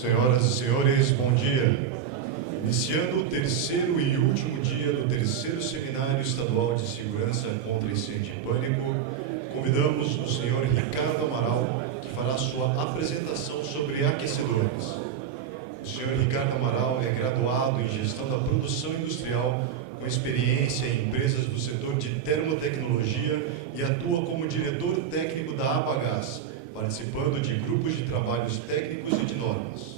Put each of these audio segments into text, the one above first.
Senhoras e senhores, bom dia. Iniciando o terceiro e último dia do terceiro Seminário Estadual de Segurança contra Incêndio e Pânico, convidamos o senhor Ricardo Amaral, que fará sua apresentação sobre aquecedores. O senhor Ricardo Amaral é graduado em Gestão da Produção Industrial, com experiência em empresas do setor de termotecnologia e atua como diretor técnico da Abagás, participando de grupos de trabalhos técnicos e de normas.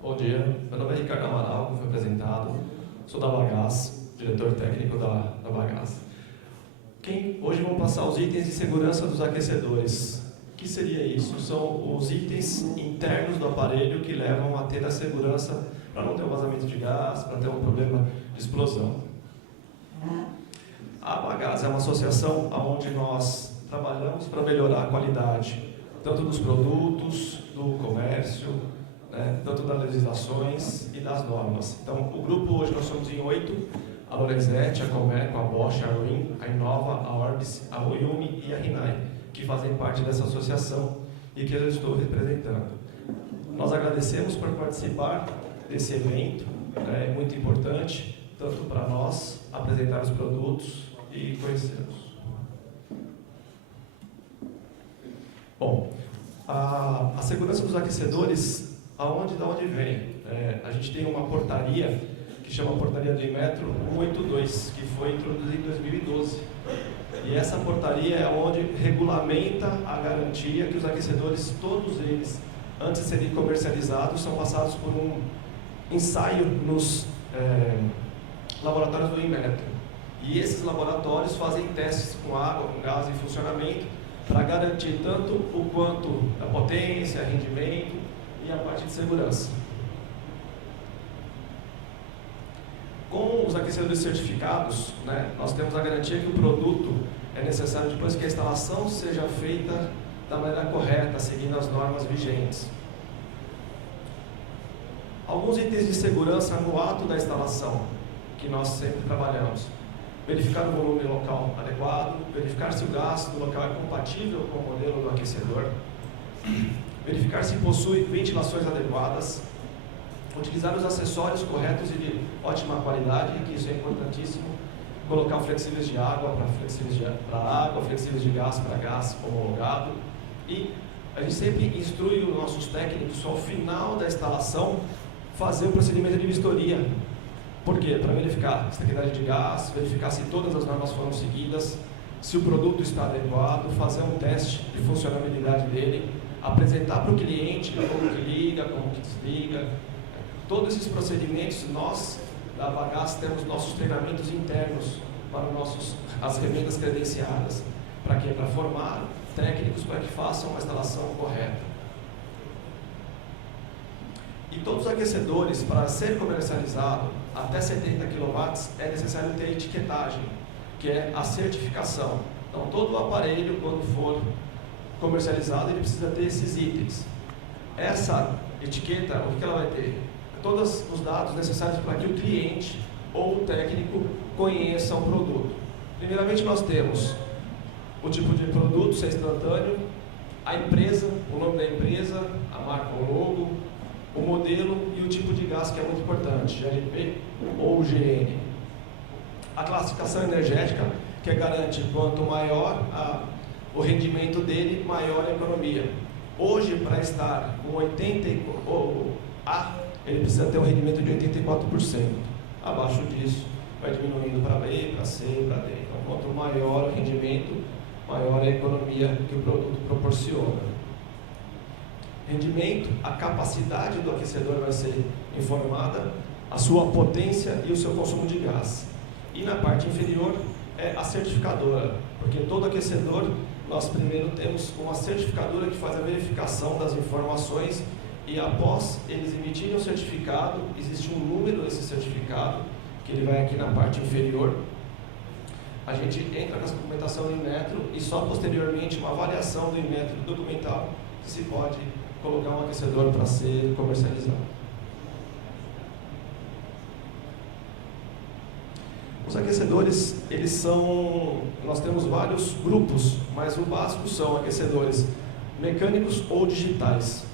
Bom dia, meu nome é Ricardo Amaral, como foi apresentado, sou da Abagás, diretor técnico da Abagás. Hoje vamos passar os itens de segurança dos aquecedores. O que seria isso? São os itens internos do aparelho que levam a ter a segurança para não ter um vazamento de gás, para ter um problema de explosão. A Abagás é uma associação onde nós trabalhamos para melhorar a qualidade, tanto dos produtos, do comércio, tanto das legislações e das normas. Então, o grupo hoje nós somos em 8, a Lorenzetti, a Comeco, a Bosch, a Ruin, a Inova, a Orbis, a Oyumi e a Rinnai, que fazem parte dessa associação e que eu estou representando. Nós agradecemos por participar desse evento, é muito importante, tanto para nós apresentar os produtos e conhecê-los. Bom, a segurança dos aquecedores, da onde vem? A gente tem uma portaria que chama Portaria do Inmetro 182, que foi introduzida em 2012. E essa portaria é onde regulamenta a garantia que os aquecedores, todos eles, antes de serem comercializados, são passados por um ensaio nos laboratórios do Inmetro. E esses laboratórios fazem testes com água, com gás em funcionamento, para garantir tanto o quanto a potência, rendimento e a parte de segurança. Com os aquecedores certificados, nós temos a garantia que o produto é necessário depois que a instalação seja feita da maneira correta, seguindo as normas vigentes. Alguns itens de segurança no ato da instalação, que nós sempre trabalhamos. Verificar o volume local adequado, verificar se o gás do local é compatível com o modelo do aquecedor, verificar se possui ventilações adequadas, utilizar os acessórios corretos e de ótima qualidade, que isso é importantíssimo, colocar flexíveis de água para água, flexíveis de gás para gás homologado, e a gente sempre instrui os nossos técnicos ao final da instalação fazer o procedimento de vistoria. Por quê? Para verificar a estabilidade de gás, verificar se todas as normas foram seguidas, se o produto está adequado, fazer um teste de funcionabilidade dele, apresentar para o cliente como que liga, como que desliga. Todos esses procedimentos, nós da Abagás temos nossos treinamentos internos para as remendas credenciadas. Para quê? Para formar técnicos para que façam uma instalação correta. E todos os aquecedores, para ser comercializado até 70 kW, é necessário ter etiquetagem, que é a certificação. Então, todo o aparelho, quando for comercializado, ele precisa ter esses itens. Essa etiqueta, o que ela vai ter? Todos os dados necessários para que o cliente ou o técnico conheça o produto. Primeiramente, nós temos o tipo de produto, se é instantâneo, a empresa, o nome da empresa, a marca ou logo, o modelo e o tipo de gás, que é muito importante, GLP ou GN. A classificação energética, que garante quanto maior o rendimento dele, maior a economia. Hoje, para estar com 80 ele precisa ter um rendimento de 84%. Abaixo disso, vai diminuindo para B, para C, para D. Então, quanto maior o rendimento, maior a economia que o produto proporciona. Rendimento, a capacidade do aquecedor vai ser informada, a sua potência e o seu consumo de gás. E na parte inferior é a certificadora, porque todo aquecedor, nós primeiro temos uma certificadora que faz a verificação das informações. E após eles emitirem o certificado, existe um número desse certificado, que ele vai aqui na parte inferior. A gente entra com essa documentação do Inmetro e só posteriormente uma avaliação do Inmetro documental que se pode colocar um aquecedor para ser comercializado. Os aquecedores, nós temos vários grupos, mas o básico são aquecedores mecânicos ou digitais.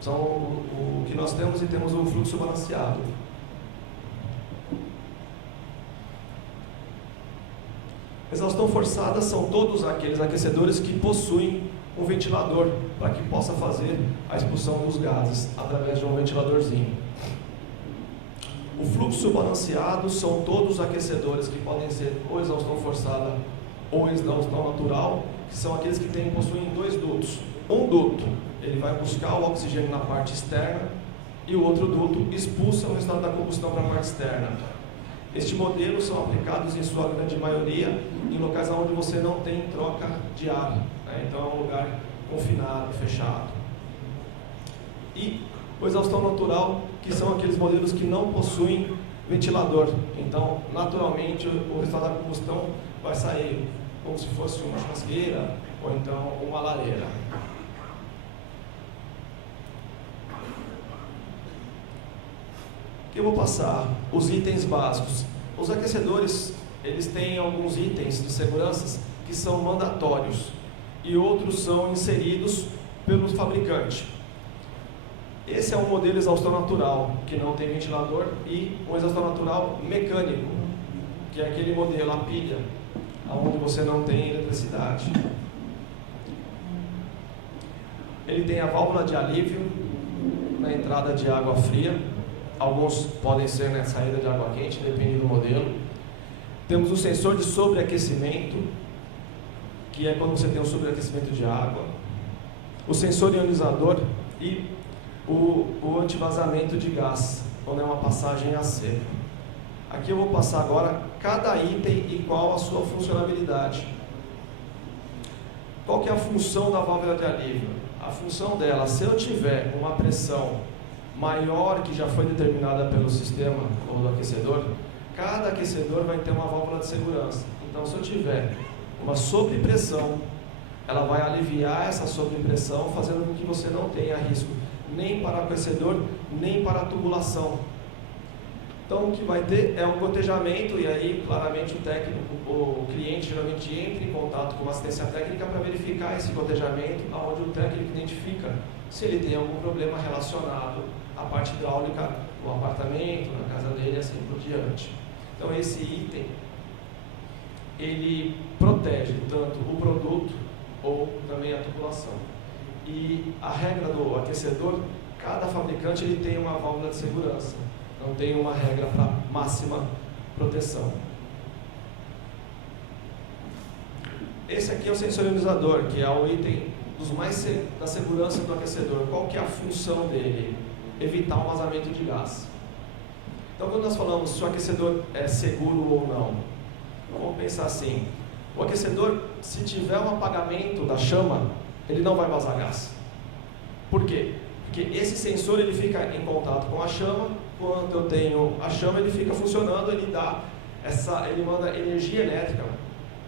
São o que nós temos, e temos o fluxo balanceado. Exaustão forçada são todos aqueles aquecedores que possuem um ventilador para que possa fazer a expulsão dos gases através de um ventiladorzinho. O fluxo balanceado são todos os aquecedores que podem ser ou exaustão forçada ou exaustão natural, que são aqueles que possuem dois dutos. Um duto, ele vai buscar o oxigênio na parte externa, e o outro duto expulsa o resultado da combustão para a parte externa. Este modelo são aplicados em sua grande maioria em locais onde você não tem troca de ar, né? Então é um lugar confinado, fechado. E o exaustão natural, que são aqueles modelos que não possuem ventilador. Então, naturalmente, o resultado da combustão vai sair como se fosse uma churrasqueira ou então uma lareira. Aqui eu vou passar os itens básicos. Os aquecedores, eles têm alguns itens de segurança que são mandatórios e outros são inseridos pelo fabricante. Esse é um modelo exaustão natural, que não tem ventilador, e um exaustão natural mecânico, que é aquele modelo, a pilha, onde você não tem eletricidade. Ele tem a válvula de alívio na entrada de água fria. Alguns podem ser na saída de água quente, dependendo do modelo. Temos o sensor de sobreaquecimento, que é quando você tem um sobreaquecimento de água. O sensor ionizador e o antivazamento de gás, quando é uma passagem a seco. Aqui eu vou passar agora cada item e qual a sua funcionalidade. Qual que é a função da válvula de alívio? A função dela, se eu tiver uma pressão maior que já foi determinada pelo sistema ou do aquecedor, cada aquecedor vai ter uma válvula de segurança. Então, se eu tiver uma sobrepressão, ela vai aliviar essa sobrepressão, fazendo com que você não tenha risco nem para o aquecedor, nem para a tubulação. Então, o que vai ter é um gotejamento, e aí, claramente, o cliente geralmente entra em contato com uma assistência técnica para verificar esse gotejamento, onde o técnico identifica se ele tem algum problema relacionado à parte hidráulica do apartamento, na casa dele, assim por diante. Então, esse item, ele protege tanto o produto ou também a tubulação. E a regra do aquecedor, cada fabricante ele tem uma válvula de segurança, não tem uma regra para máxima proteção. Esse aqui é o sensor ionizador, que é o item da segurança do aquecedor. Qual que é a função dele? Evitar um vazamento de gás. Então, quando nós falamos se o aquecedor é seguro ou não, vamos pensar assim: o aquecedor, se tiver um apagamento da chama, ele não vai vazar gás. Por quê? Porque esse sensor ele fica em contato com a chama. Quando eu tenho a chama, ele fica funcionando, ele manda energia elétrica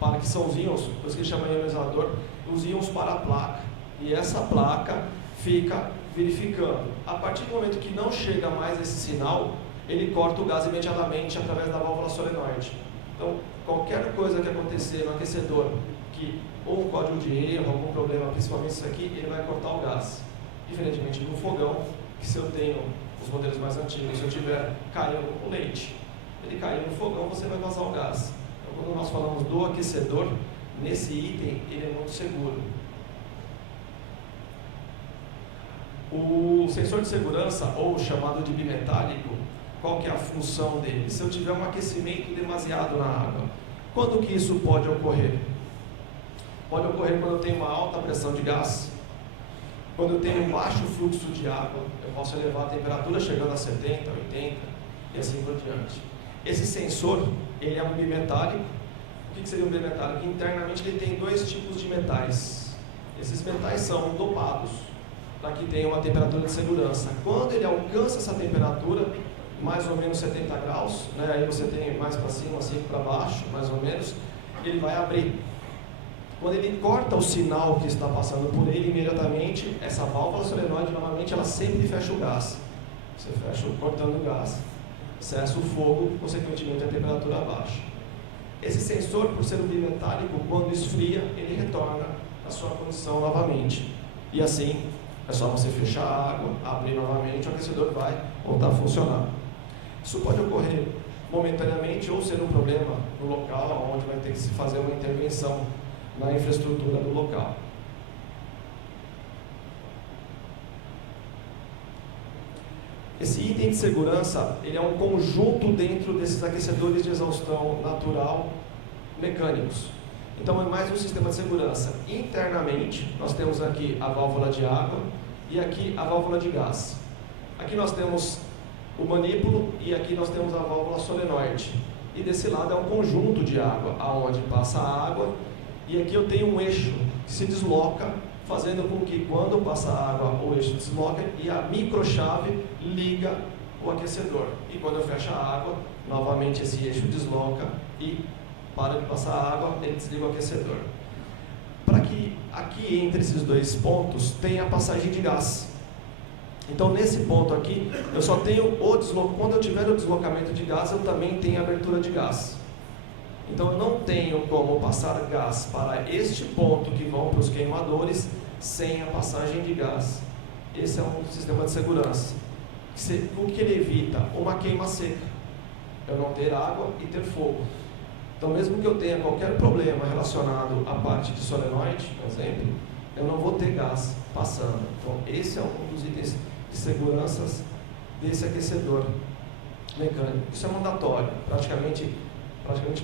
para que são os íons, por isso que ele chama ionizador, os íons para a placa. E essa placa fica verificando. A partir do momento que não chega mais esse sinal, ele corta o gás imediatamente através da válvula solenoide. Então, qualquer coisa que acontecer no aquecedor, ou um código de erro, algum problema, principalmente isso aqui, ele vai cortar o gás. Diferentemente do fogão, que se eu tenho os modelos mais antigos, se eu tiver caindo o leite, ele caiu no fogão, você vai vazar o gás. Então, quando nós falamos do aquecedor, nesse item, ele é muito seguro. O sensor de segurança, ou chamado de bimetálico, qual que é a função dele? Se eu tiver um aquecimento demasiado na água, quando que isso pode ocorrer? Pode ocorrer quando eu tenho uma alta pressão de gás, quando eu tenho um baixo fluxo de água, eu posso elevar a temperatura chegando a 70, 80 e assim por diante. Esse sensor, ele é um bimetálico. O que seria um bimetálico? Internamente ele tem dois tipos de metais. Esses metais são dopados, para que tenha uma temperatura de segurança. Quando ele alcança essa temperatura, mais ou menos 70 graus, né, aí você tem mais para cima, assim para baixo, mais ou menos, ele vai abrir. Quando ele corta o sinal que está passando por ele, imediatamente, essa válvula solenoide, normalmente, ela sempre fecha o gás. Você fecha cortando o gás. cessa o fogo, consequentemente a temperatura baixa. Esse sensor, por ser um bimetálico, quando esfria, ele retorna à sua condição novamente. E assim, é só você fechar a água, abrir novamente, o aquecedor vai voltar a funcionar. Isso pode ocorrer momentaneamente ou ser um problema no local, onde vai ter que se fazer uma intervenção na infraestrutura do local. Esse item de segurança, ele é um conjunto dentro desses aquecedores de exaustão natural mecânicos. Então, é mais um sistema de segurança. Internamente, nós temos aqui a válvula de água e aqui a válvula de gás. Aqui nós temos o manípulo e aqui nós temos a válvula solenoide. E desse lado é um conjunto de água, aonde passa a água. E aqui eu tenho um eixo que se desloca, fazendo com que quando passa a água, o eixo desloca e a microchave liga o aquecedor. E quando eu fecho a água, novamente esse eixo desloca e para de passar a água, ele desliga o aquecedor. Para que aqui entre esses dois pontos tenha a passagem de gás. Então nesse ponto aqui, eu só tenho o deslocamento. Quando eu tiver o deslocamento de gás, eu também tenho a abertura de gás. Então eu não tenho como passar gás para este ponto que vão para os queimadores sem a passagem de gás. Esse é um sistema de segurança. O que ele evita? Uma queima seca. Eu não ter água e ter fogo. Então mesmo que eu tenha qualquer problema relacionado à parte de solenoide, por exemplo, eu não vou ter gás passando. Então esse é um dos itens de segurança desse aquecedor mecânico. Isso é mandatório. Praticamente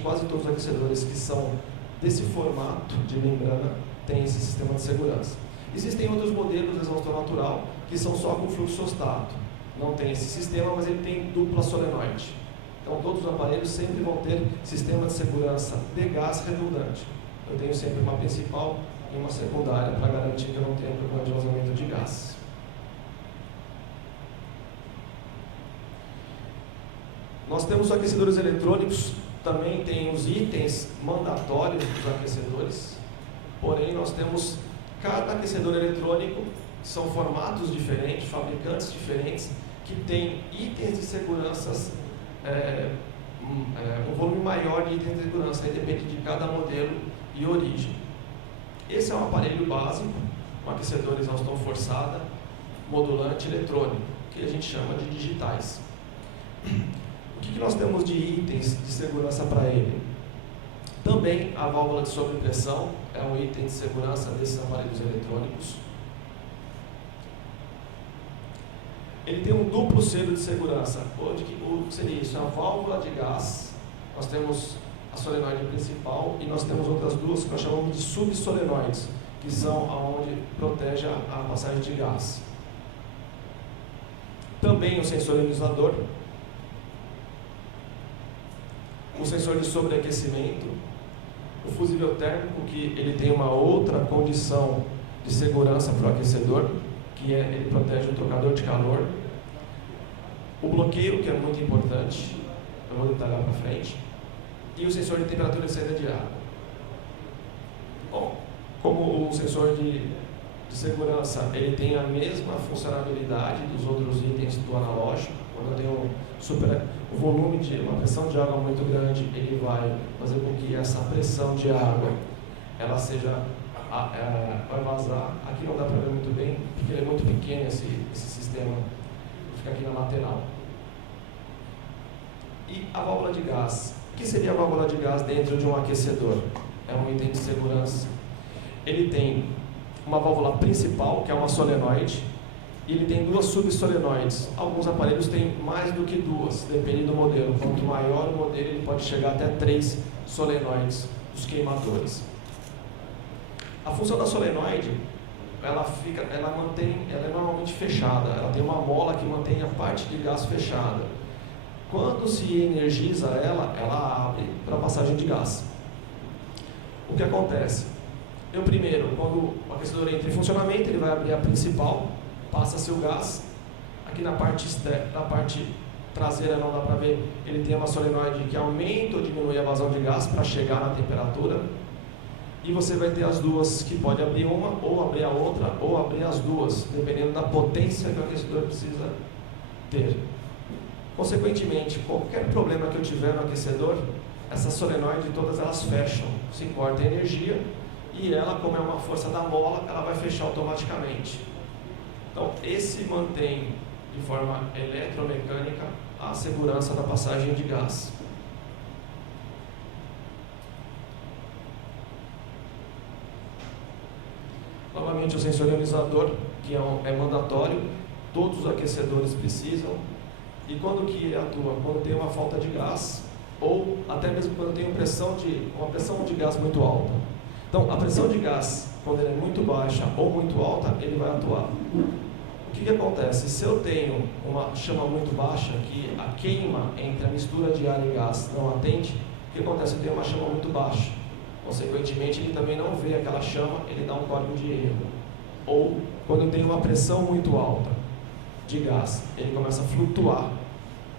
quase todos os aquecedores que são desse formato de membrana têm esse sistema de segurança. Existem outros modelos de exaustão natural que são só com fluxostato. Não tem esse sistema, mas ele tem dupla solenoide. Então todos os aparelhos sempre vão ter sistema de segurança de gás redundante. Eu tenho sempre uma principal e uma secundária para garantir que eu não tenha problema de vazamento de gás. Nós temos aquecedores eletrônicos, também tem os itens mandatórios dos aquecedores, porém nós temos cada aquecedor eletrônico, são formatos diferentes, fabricantes diferentes, que têm itens de segurança, um volume maior de itens de segurança, aí depende de cada modelo e origem. Esse é um aparelho básico, um aquecedor de exaustão forçada, modulante eletrônico, que a gente chama de digitais. O que nós temos de itens de segurança para ele? Também a válvula de sobrepressão é um item de segurança desses aparelhos eletrônicos. Ele tem um duplo selo de segurança. O que seria isso? É a válvula de gás. Nós temos a solenoide principal e nós temos outras duas que nós chamamos de subsolenoides, que são onde protege a passagem de gás. Também o sensor ionizador, o sensor de sobreaquecimento, o fusível térmico, que ele tem uma outra condição de segurança para o aquecedor, que ele protege o trocador de calor, o bloqueio, que é muito importante, eu vou detalhar para frente, e o sensor de temperatura de saída de água. Bom, como o sensor de segurança ele tem a mesma funcionalidade dos outros itens do analógico, quando eu tenho o volume de uma pressão de água muito grande, ele vai fazer com que essa pressão de água ela seja vai vazar. Aqui não dá para ver muito bem, porque ele é muito pequeno esse sistema, fica aqui na lateral. E a válvula de gás. O que seria a válvula de gás dentro de um aquecedor? É um item de segurança. Ele tem uma válvula principal, que é uma solenoide, e ele tem duas subsolenoides. Alguns aparelhos têm mais do que duas, depende do modelo. Quanto maior o modelo, ele pode chegar até 3 solenoides dos queimadores. A função da solenoide, ela é normalmente fechada, ela tem uma mola que mantém a parte de gás fechada. Quando se energiza ela abre para a passagem de gás. O que acontece? Primeiro, quando o aquecedor entra em funcionamento, ele vai abrir a principal, passa-se o gás. Aqui na parte traseira não dá para ver, ele tem uma solenoide que aumenta ou diminui a vazão de gás para chegar na temperatura. E você vai ter as duas, que pode abrir uma, ou abrir a outra, ou abrir as duas, dependendo da potência que o aquecedor precisa ter. Consequentemente, qualquer problema que eu tiver no aquecedor, essa solenoide, todas elas fecham, se corta a energia, e ela, como é uma força da mola, ela vai fechar automaticamente. Então, esse mantém de forma eletromecânica a segurança da passagem de gás. Novamente, o sensor ionizador, que é mandatório, todos os aquecedores precisam. E quando que atua? Quando tem uma falta de gás, ou até mesmo quando tem uma pressão de gás muito alta. Então, a pressão de gás, quando ela é muito baixa ou muito alta, ele vai atuar. O que acontece? Se eu tenho uma chama muito baixa, que a queima entre a mistura de ar e gás não atende, o que acontece? Eu tenho uma chama muito baixa. Consequentemente, ele também não vê aquela chama, ele dá um código de erro. Ou, quando eu tenho uma pressão muito alta de gás, ele começa a flutuar.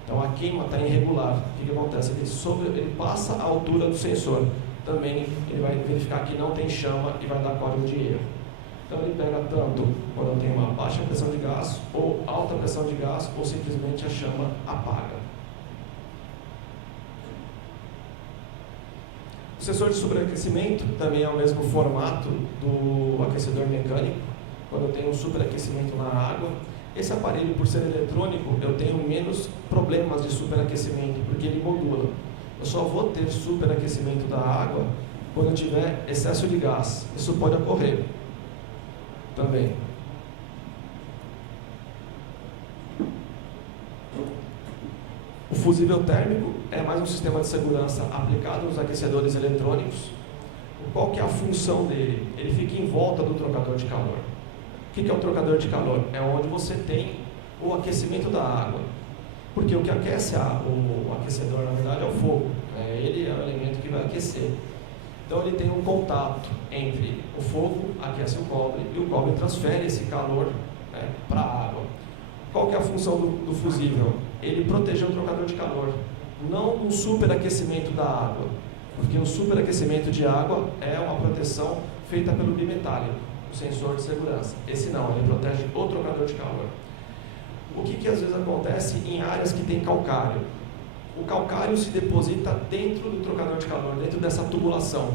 Então, a queima está irregular. O que acontece? Ele passa a altura do sensor. Também, ele vai verificar que não tem chama e vai dar código de erro. Então, ele pega tanto quando eu tenho uma baixa pressão de gás, ou alta pressão de gás, ou simplesmente a chama apaga. O sensor de superaquecimento também é o mesmo formato do aquecedor mecânico. Quando eu tenho um superaquecimento na água, esse aparelho, por ser eletrônico, eu tenho menos problemas de superaquecimento, porque ele modula. Eu só vou ter superaquecimento da água quando eu tiver excesso de gás. Isso pode ocorrer também. O fusível térmico é mais um sistema de segurança aplicado nos aquecedores eletrônicos. Qual que é a função dele? Ele fica em volta do trocador de calor. O que é o trocador de calor? É onde você tem o aquecimento da água. Porque o que aquece o aquecedor, na verdade, é o fogo. Ele é o elemento que vai aquecer. Então, ele tem um contato entre o fogo, aquece o cobre, e o cobre transfere esse calor, né, para a água. Qual que é a função do fusível? Ele proteger o trocador de calor, não um superaquecimento da água, porque o superaquecimento de água é uma proteção feita pelo bimetálico, o sensor de segurança. Esse não, ele protege o trocador de calor. O que às vezes acontece em áreas que tem calcário? O calcário se deposita dentro do trocador de calor, dentro dessa tubulação.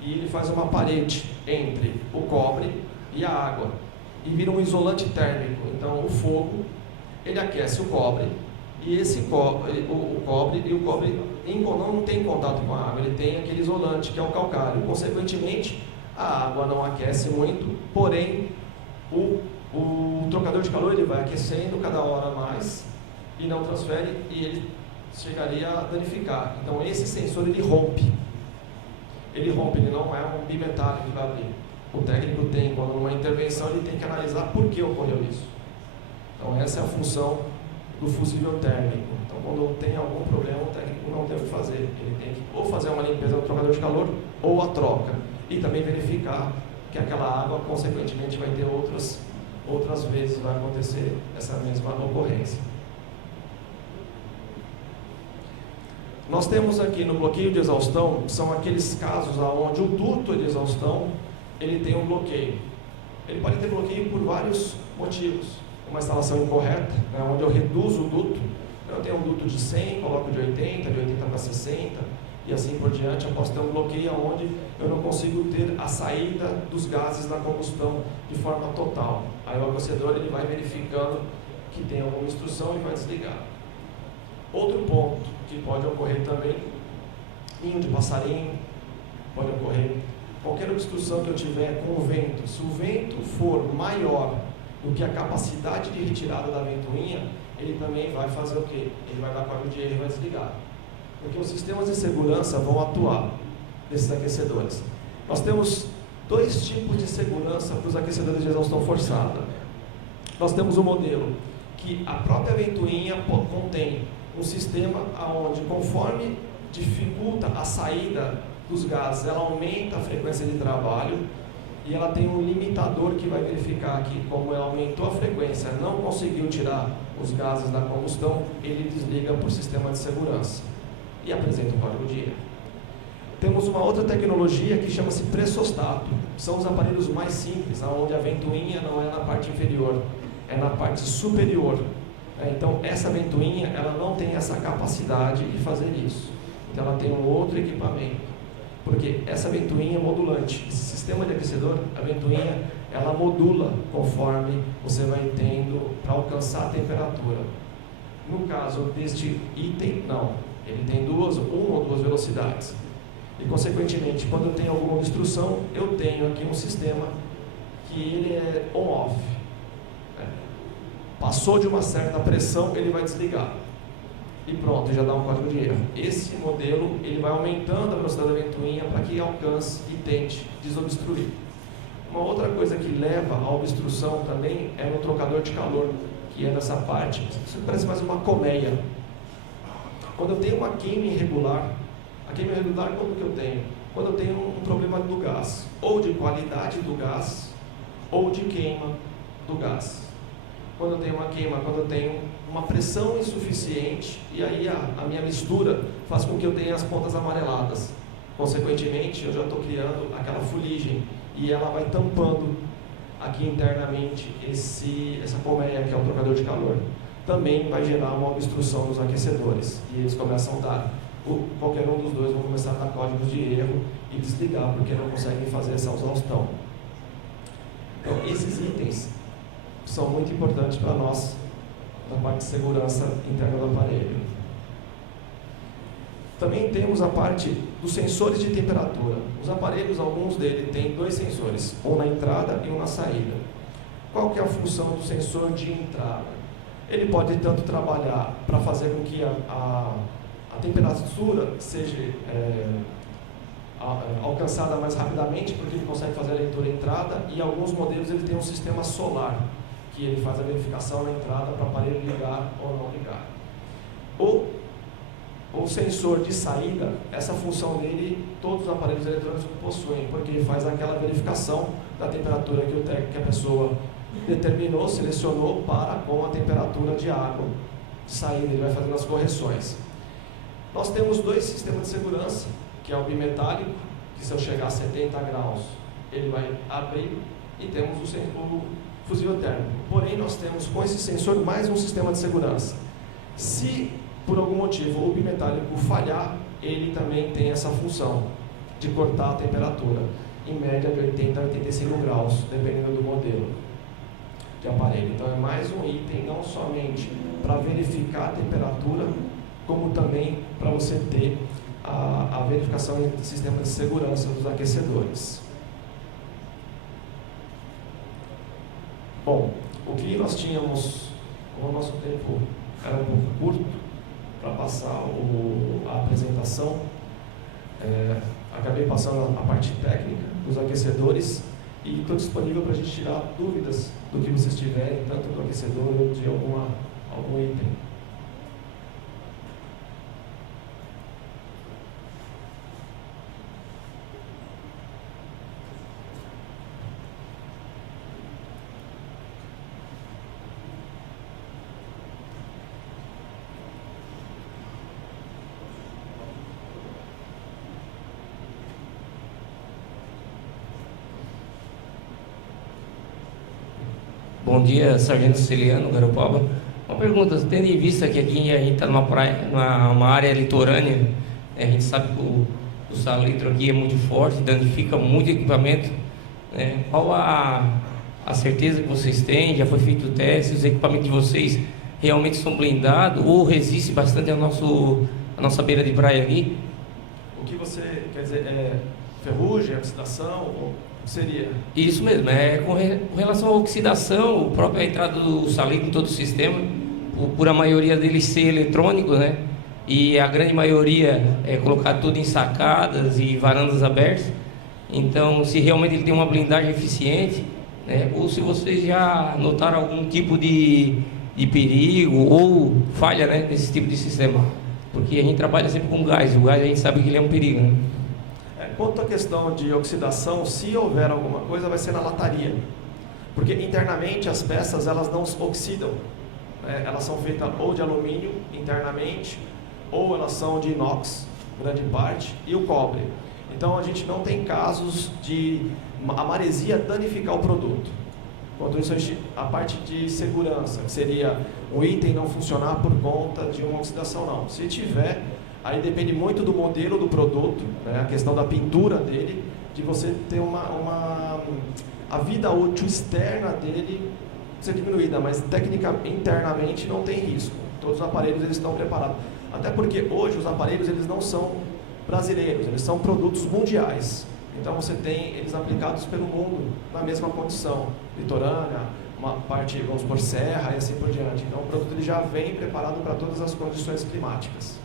E ele faz uma parede entre o cobre e a água. E vira um isolante térmico. Então, o fogo, ele aquece o cobre, e o cobre não tem contato com a água, ele tem aquele isolante, que é o calcário. Consequentemente, a água não aquece muito, porém, o trocador de calor ele vai aquecendo cada hora mais, e não transfere, e ele chegaria a danificar. Então, esse sensor, ele rompe. Ele não é um bimetálico que vai abrir. O técnico tem, quando numa intervenção, ele tem que analisar por que ocorreu isso. Então, essa é a função do fusível térmico. Então, quando tem algum problema, o técnico não tem o que fazer. Ele tem que ou fazer uma limpeza do trocador de calor, ou a troca. E também verificar que aquela água, consequentemente, vai ter outras vezes, vai acontecer essa mesma ocorrência. Nós temos aqui no bloqueio de exaustão, são aqueles casos onde o duto de exaustão ele tem um bloqueio. Ele pode ter bloqueio por vários motivos. Uma instalação incorreta, né, onde eu reduzo o duto. Eu tenho um duto de 100, coloco de 80 para 60, e assim por diante. Eu posso ter um bloqueio onde eu não consigo ter a saída dos gases da combustão de forma total. Aí o aquecedor ele vai verificando que tem alguma instrução e vai desligar. Outro ponto que pode ocorrer também, ninho de passarinho, pode ocorrer. Qualquer obstrução que eu tiver com o vento, se o vento for maior do que a capacidade de retirada da ventoinha, ele também vai fazer o quê? Ele vai dar código de erro e vai desligar. Porque os sistemas de segurança vão atuar nesses aquecedores. Nós temos dois tipos de segurança para os aquecedores de exaustão forçada. Nós temos um modelo que a própria ventoinha contém um sistema onde, conforme dificulta a saída dos gases, ela aumenta a frequência de trabalho, e ela tem um limitador que vai verificar que, como ela aumentou a frequência, não conseguiu tirar os gases da combustão, ele desliga por sistema de segurança e apresenta o código de erro. Temos uma outra tecnologia que chama-se pressostato. São os aparelhos mais simples, onde a ventoinha não é na parte inferior, é na parte superior. Então, essa ventoinha, ela não tem essa capacidade de fazer isso. Então, ela tem um outro equipamento. Porque essa ventoinha é modulante. Esse sistema de aquecedor, a ventoinha, ela modula conforme você vai tendo para alcançar a temperatura. No caso deste item, não. Ele tem uma ou duas velocidades. E, consequentemente, quando eu tenho alguma obstrução, eu tenho aqui um sistema que ele é on-off. Passou de uma certa pressão, ele vai desligar. E pronto, já dá um código de erro. Esse modelo, ele vai aumentando a velocidade da ventoinha para que alcance e tente desobstruir. Uma outra coisa que leva à obstrução também é no trocador de calor, que é nessa parte. Isso parece mais uma colmeia. Quando eu tenho uma queima irregular, a queima irregular quando que eu tenho? Quando eu tenho um problema do gás, ou de qualidade do gás, ou de queima do gás. Quando eu tenho uma queima, quando eu tenho uma pressão insuficiente, e aí a minha mistura faz com que eu tenha as pontas amareladas. Consequentemente, eu já estou criando aquela fuligem, e ela vai tampando aqui internamente essa colmeia, que é o trocador de calor. Também vai gerar uma obstrução nos aquecedores, e eles começam a dar, qualquer um dos dois vão começar a dar códigos de erro e desligar, porque não conseguem fazer essa exaustão. Então, esses itens são muito importantes para nós, na parte de segurança interna do aparelho. Também temos a parte dos sensores de temperatura. Os aparelhos, alguns deles, têm 2 sensores, um na entrada e um na saída. Qual que é a função do sensor de entrada? Ele pode tanto trabalhar para fazer com que a temperatura seja alcançada mais rapidamente, porque ele consegue fazer a leitura entrada, e alguns modelos ele tem um sistema solar, que ele faz a verificação na entrada para o aparelho ligar ou não ligar. O sensor de saída, essa função dele, todos os aparelhos eletrônicos possuem, porque ele faz aquela verificação da temperatura que a pessoa determinou, selecionou para com a temperatura de água de saída, ele vai fazendo as correções. Nós temos 2 sistemas de segurança, que é o bimetálico, que se eu chegar a 70 graus, ele vai abrir, e temos o fusível térmico. Porém, nós temos com esse sensor mais um sistema de segurança. Se por algum motivo o bimetálico falhar, ele também tem essa função de cortar a temperatura, em média de 80 a 85 graus, dependendo do modelo de aparelho. Então é mais um item, não somente para verificar a temperatura, como também para você ter a verificação do sistema de segurança dos aquecedores. Bom, o que nós tínhamos, como o nosso tempo era um pouco curto para passar a apresentação, acabei passando a parte técnica dos aquecedores e estou disponível para a gente tirar dúvidas do que vocês tiverem, tanto do aquecedor ou de algum item. Bom dia, Sargento Celiano, Garopaba. Uma pergunta, tendo em vista que aqui a gente está numa praia, numa área litorânea, a gente sabe que o salitro aqui é muito forte, danifica muito equipamento. Qual a certeza que vocês têm? Já foi feito o teste? Os equipamentos de vocês realmente são blindados ou resistem bastante à nossa beira de praia aqui? O que você quer dizer? Ferrugem, oxidação? O que seria? Isso mesmo, com relação à oxidação, a própria entrada do salitro em todo o sistema, por a maioria deles ser eletrônico, né? E a grande maioria é colocado tudo em sacadas e varandas abertas. Então, se realmente ele tem uma blindagem eficiente, né? Ou se vocês já notaram algum tipo de perigo ou falha, né, nesse tipo de sistema. Porque a gente trabalha sempre com gás, o gás a gente sabe que ele é um perigo, né? Quanto à questão de oxidação, se houver alguma coisa, vai ser na lataria. Porque internamente as peças elas não oxidam. Elas são feitas ou de alumínio internamente, ou elas são de inox, grande parte, e o cobre. Então a gente não tem casos de a maresia danificar o produto. Enquanto isso, a parte de segurança, que seria o item não funcionar por conta de uma oxidação, não. Se tiver, aí depende muito do modelo do produto, né, a questão da pintura dele, de você ter a vida útil externa dele ser diminuída, mas internamente não tem risco. Todos os aparelhos eles estão preparados. Até porque hoje os aparelhos eles não são brasileiros, eles são produtos mundiais. Então você tem eles aplicados pelo mundo na mesma condição, litorânea, uma parte, vamos por serra e assim por diante. Então o produto ele já vem preparado para todas as condições climáticas.